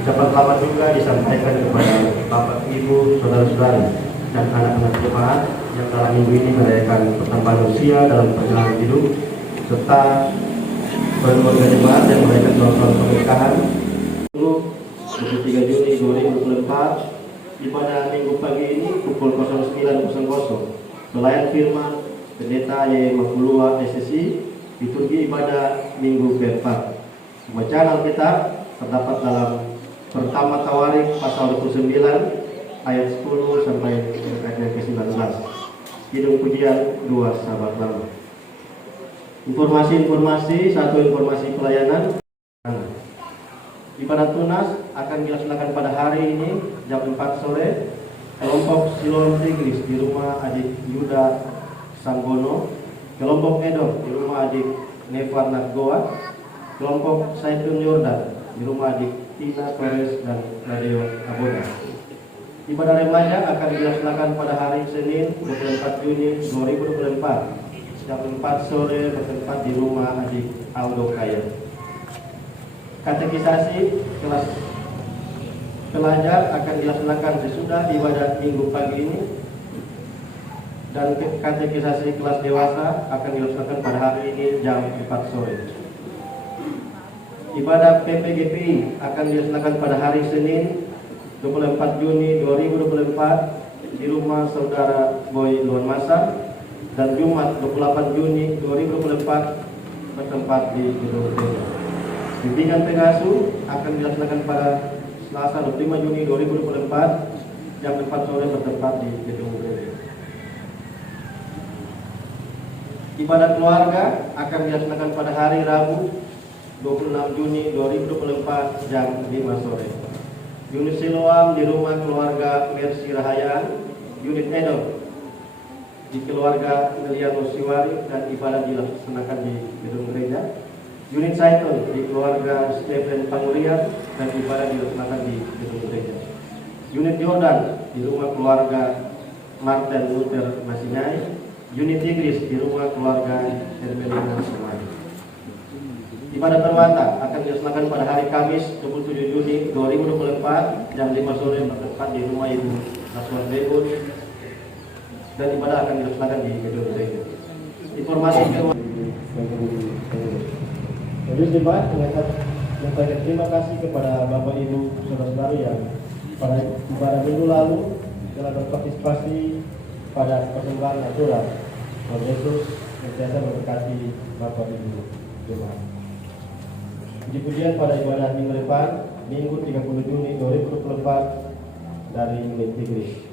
Ucapan selamat juga disampaikan kepada Bapak, Ibu, Saudara-saudari, dan anak-anak jemaat yang dalam minggu ini merayakan pertambahan usia dalam perjalanan hidup, serta keluarga jemaat yang merayakan tahun pernikahan. 23 Juni 2024, ibadah minggu pagi ini pukul 09.00. Pelayan firman Pendeta Y. Makulua SSI, liturgi ibadah minggu keempat. Bacaan Alkitab terdapat dalam Pertama Tawarik pasal 29 ayat 10 sampai ayat yang ke-19. Kidung pujian 2 sahabat lama. Informasi, satu informasi pelayanan. Ibadah tunas akan dilaksanakan pada hari ini jam 4 sore. Kelompok Siloam Tigris di rumah adik Yuda Sanggono, kelompok Edom di rumah adik Nevar Naggoa, kelompok Saitun Yordan di rumah adik Tina Torres dan Radio Aboda. Ibadah remaja akan dilaksanakan pada hari Senin 24 Juni 2024 jam 4 sore bertempat di rumah adik Aldo Kaya. Katekisasi kelas pelajar akan dilaksanakan sesudah ibadah minggu pagi ini, dan katekisasi kelas dewasa akan dilaksanakan pada hari ini jam 4 sore. Ibadah PPGPI akan dilaksanakan pada hari Senin 24 Juni 2024 di rumah Saudara Boy Luan Masa, dan Jumat 28 Juni 2024 bertempat di Gedung Tenda. Bimbingan pengasuh akan dilaksanakan pada Selasa 25 Juni 2024 jam 4 sore bertempat di Gedung Tenda. Ibadah keluarga akan dilaksanakan pada hari Rabu 26 Juni 2024 jam 5 sore. Unit Siloam di rumah keluarga Mercy Rahayaan, unit Edo di keluarga Meliano Siwari dan ibadah dilaksanakan di gedung gereja. Unit Saiton di keluarga Stephen Pangurian dan ibadah dilaksanakan di gedung gereja. Unit Jordan di rumah keluarga Martin Luther Masinyai. Unit Tigris di rumah keluarga Hermelina Semai. Ibadah Perwata akan dilaksanakan pada hari Kamis 27 Juni 2024 jam 5 sore bertempat di rumah Ibu Naswan Bebun dan ibadah akan dilaksanakan di gedung gereja. Informasi Jadi jemaat menyampaikan terima kasih kepada Bapak Ibu saudara-saudara yang pada ibadah minggu lalu telah berpartisipasi pada persembahan natural. Tuhan Yesus senantiasa memberkati Bapak Ibu jemaat. Puji-pujian pada ibadah minggu depan, Minggu 30 Juni 2024 dari unit Tigris.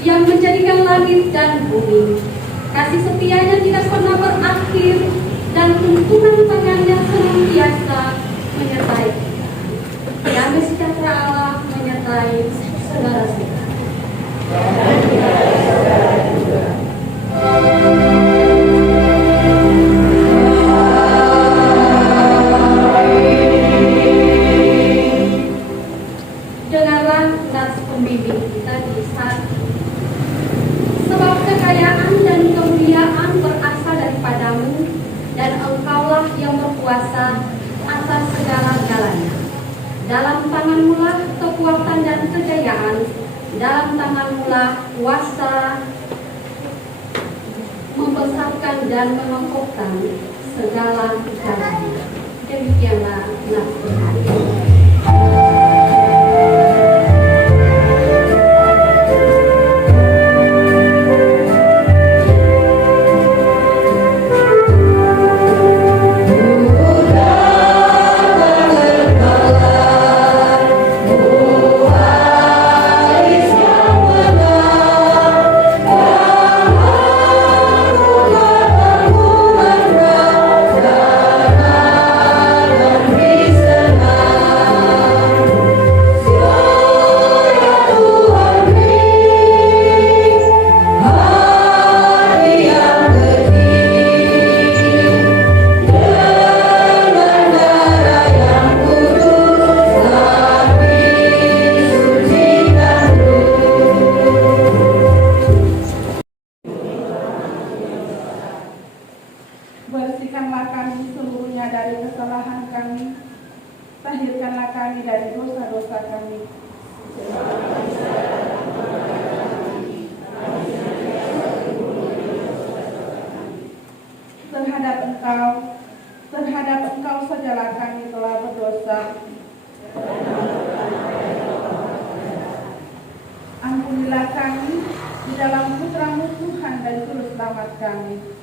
Yang menjadikan langit dan bumi, kasih setianya tidak pernah berakhir dan tuntunan tangannya senantiasa menyertai kita. Damai sejahtera Allah menyertai saudara-saudara. Dengarlah nas pembimbing kita di saat sebab kekayaan dan kemuliaan berasal daripadamu, dan engkaulah yang berkuasa atas segala-galanya. Dalam tanganmu lah kekuatan dan kejayaan, dalam tanganmu lah kuasa membesarkan dan mengokohkan segala-galanya. Demikianlah nas hari ini. Bersihkanlah kami seluruhnya dari kesalahan kami, tahirkanlah kami dari dosa-dosa kami. Terhadap engkau sajalah kami telah berdosa. Ampunilah kami di dalam putra-Mu Tuhan dan Juru Selamat kami.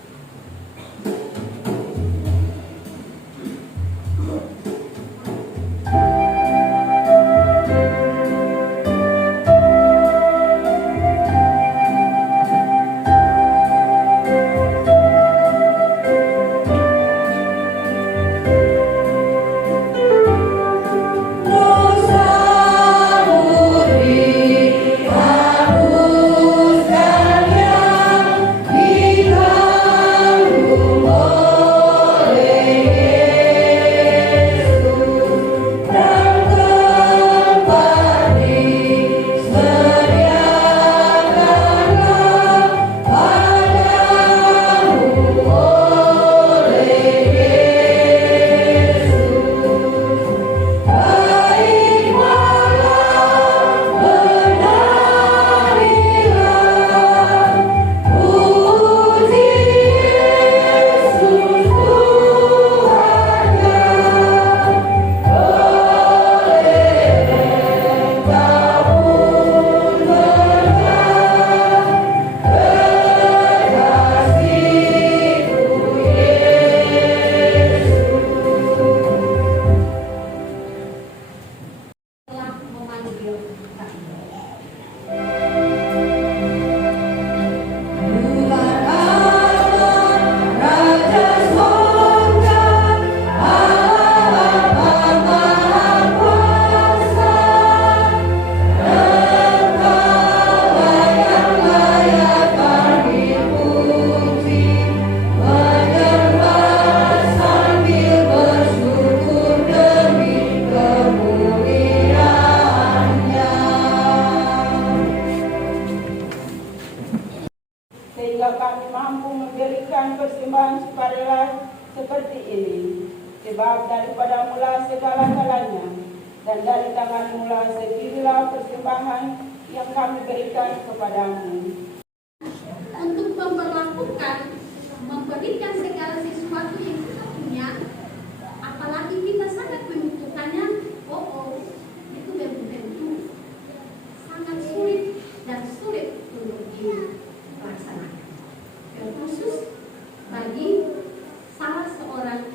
adalah seperti ini. Sebab daripada mula segala-galanya, dan dari tangan mula sendirilah persembahan yang kami berikan kepadamu. Untuk memberikan segala sesuatu yang kita punya, apalagi kita sangat membutuhkannya. Itu belum tentu, sangat sulit dan sulit untuk dilaksanakan. Terkhusus bagi salah seorang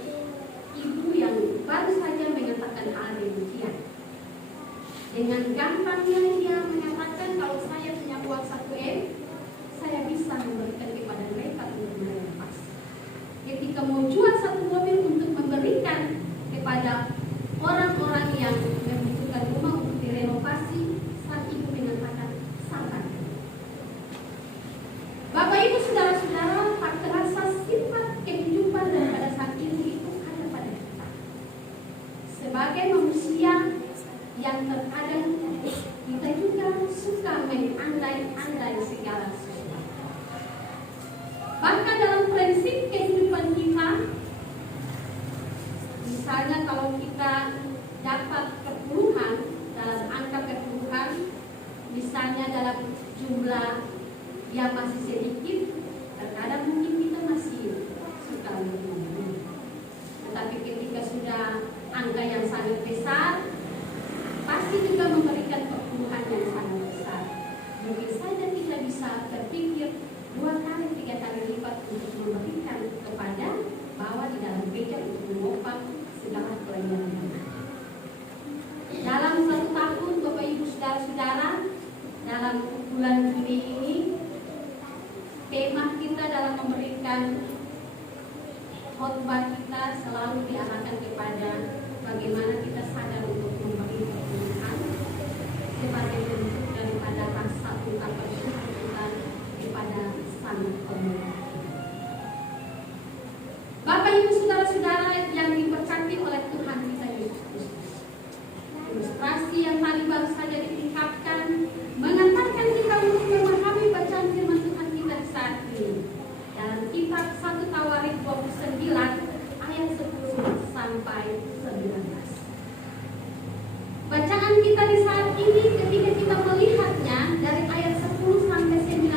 ibu yang baru saja mengatakan hal demikian. Dengan gampangnya dia mengatakan, kalau saya punya uang 1 M, saya bisa memberikan kepada mereka untuk merenovasi. Ketika mau jual 1 mobil untuk memberikan kepada orang-orang yang membutuhkan rumah untuk direnovasi, sang ibu mengatakan sabar. Bapak Ibu saudara-saudara, tak terasa sifat kehidupan daripada sang ibu itu ada pada kita. Sebagai manusia yang terkadang kita juga suka mengandai-andai segala sesuatu. Bahkan dalam prinsip kehidupan kita, misalnya kalau kita dapat kepuluhan, dalam angka kepuluhan, misalnya dalam jumlah yang masih sedikit, terkadang mungkin kita masih suka membeli. Tetapi ketika sudah angka yang sangat besar, pasti juga memberikan perpuluhan yang sangat besar. Mungkin saja kita bisa berpikir 2 kali, 3 kali lipat untuk memberikan kepada bahwa di dalam gereja untuk menopang segala pelayanan yang ada. Dalam 1 tahun, Bapak Ibu saudara-saudara, dalam bulan Juni ini, tema kita dalam memberikan khotbah kita selalu diarahkan kepada bagaimana kita sadar untuk memberi perpuluhan sebagai bentuk daripada rasa ungkapan syukur kita kepada Sang Pemurah. Bapak Ibu saudara-saudara yang diberkati oleh Tuhan kita Yesus Kristus, ilustrasi yang tadi baru saja ditingkatkan mengantarkan kita untuk memahami bacaan firman Tuhan kita di saat ini dalam kitab 1 Tawarik 29 ayat 10 sampai 19. Bacaan kita di saat ini ketika kita melihatnya dari ayat 10 sampai 19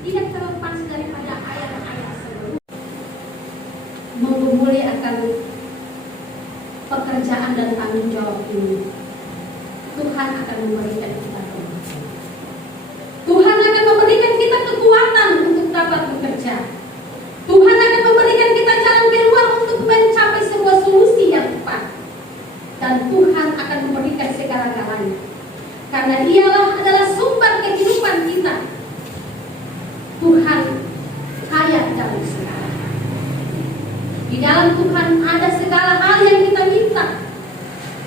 tidak terlepas daripada ayat-ayat sebelumnya. Menggumuli akan pekerjaan dan tanggung jawab ini, Tuhan akan memberikan kita kekuatan. Tuhan akan memberikan kita kekuatan untuk dapat bekerja. Tuhan akan memberikan kita jalan keluar untuk mencapai sebuah solusi yang tepat. Dan Tuhan akan memberikan segala-galanya. Karena Dialah adalah sumber kehidupan kita. Tuhan kaya dalam segala hal. Di dalam Tuhan ada segala hal yang kita minta.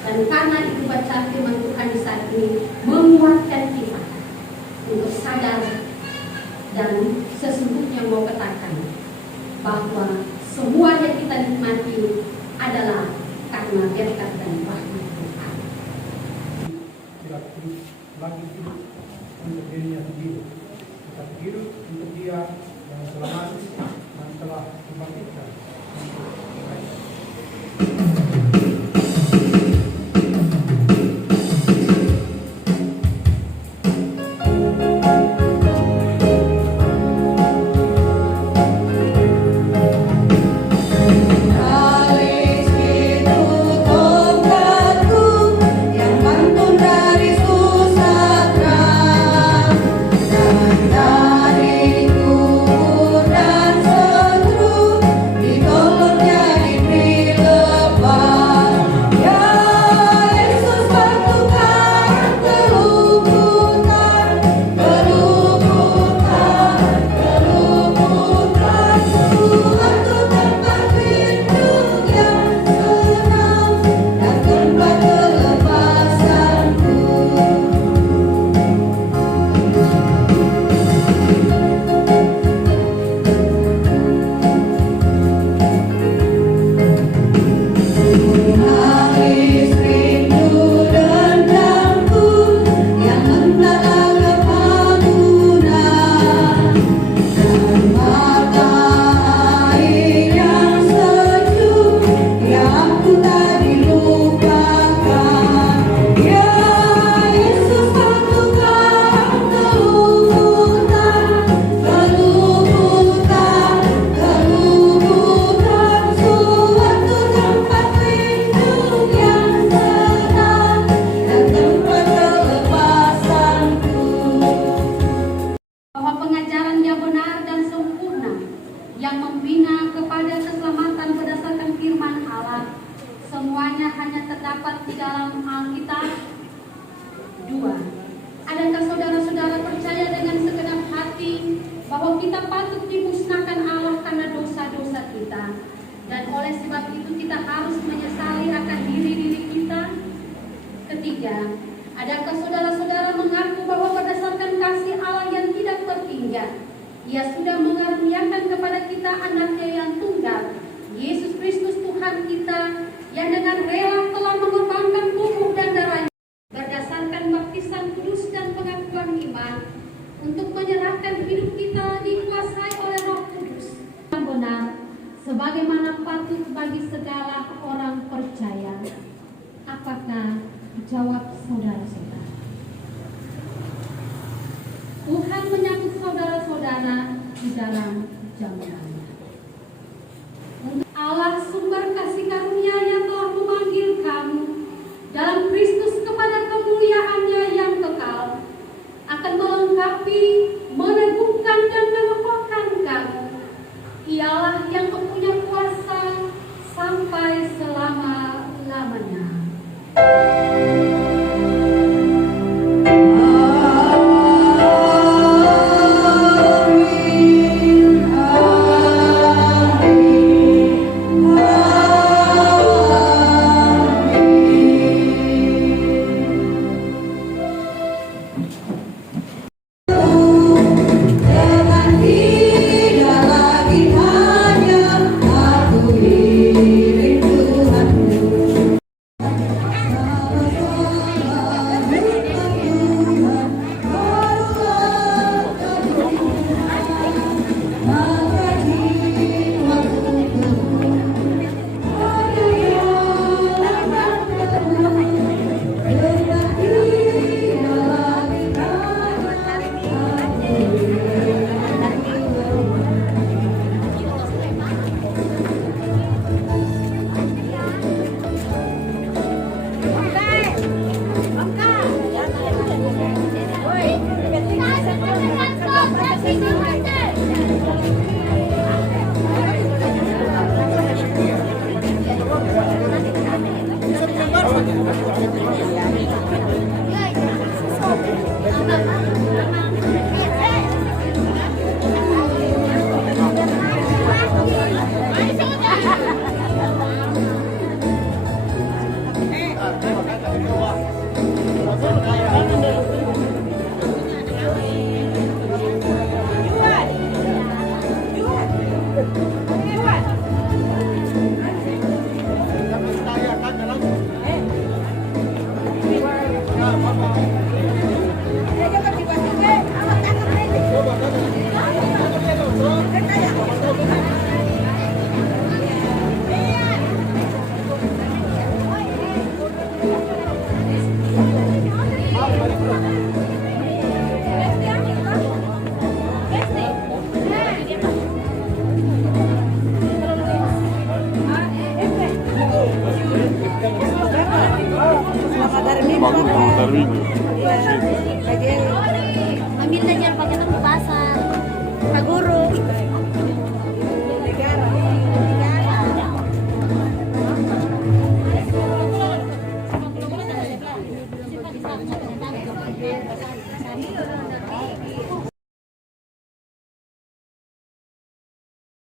Dan karena itu bacaan firman Tuhan di saat ini menguatkan kita untuk sadar dan sesungguhnya mau katakan bahwa semua yang kita nikmati adalah karena berkat dan rahmat Tuhan. Tidak terus lagi hidup untuk dirinya sendiri, tetapi hidup untuk Dia yang selamat dan telah dibangkitkan untuk mereka. Yang mantun dari susah keduanya hanya terdapat di dalam Alkitab? 2. Adakah saudara-saudara percaya dengan segenap hati bahwa kita patut dimusnahkan Allah karena dosa-dosa kita, dan oleh sebab itu kita harus menyesali akan diri-diri kita? Ketiga, adakah saudara-saudara mengaku bahwa berdasarkan kasih Allah yang tidak terhingga, Ia sudah mengaruniakan kepada kita anaknya yang tunggal, Yesus Kristus Tuhan kita, yang dengan rela telah mengorbankan tubuh dan darahnya berdasarkan baptisan kudus dan pengakuan iman, untuk menyerahkan hidup kita dikuasai oleh Roh Kudus yang benar, sebagaimana patut bagi segala orang percaya? Apakah jawab saudara-saudara? Tuhan menyambut saudara-saudara di dalam jamaahnya. Allah sumber kasih karunia-Nya telah memanggil kamu dalam Kristus kepada kemuliaan-Nya yang kekal, akan melengkapi, meneguhkan dan mengokohkan kamu. Ialah yang mempunyai kuasa sampai selama-lamanya. Bagus, Darwin.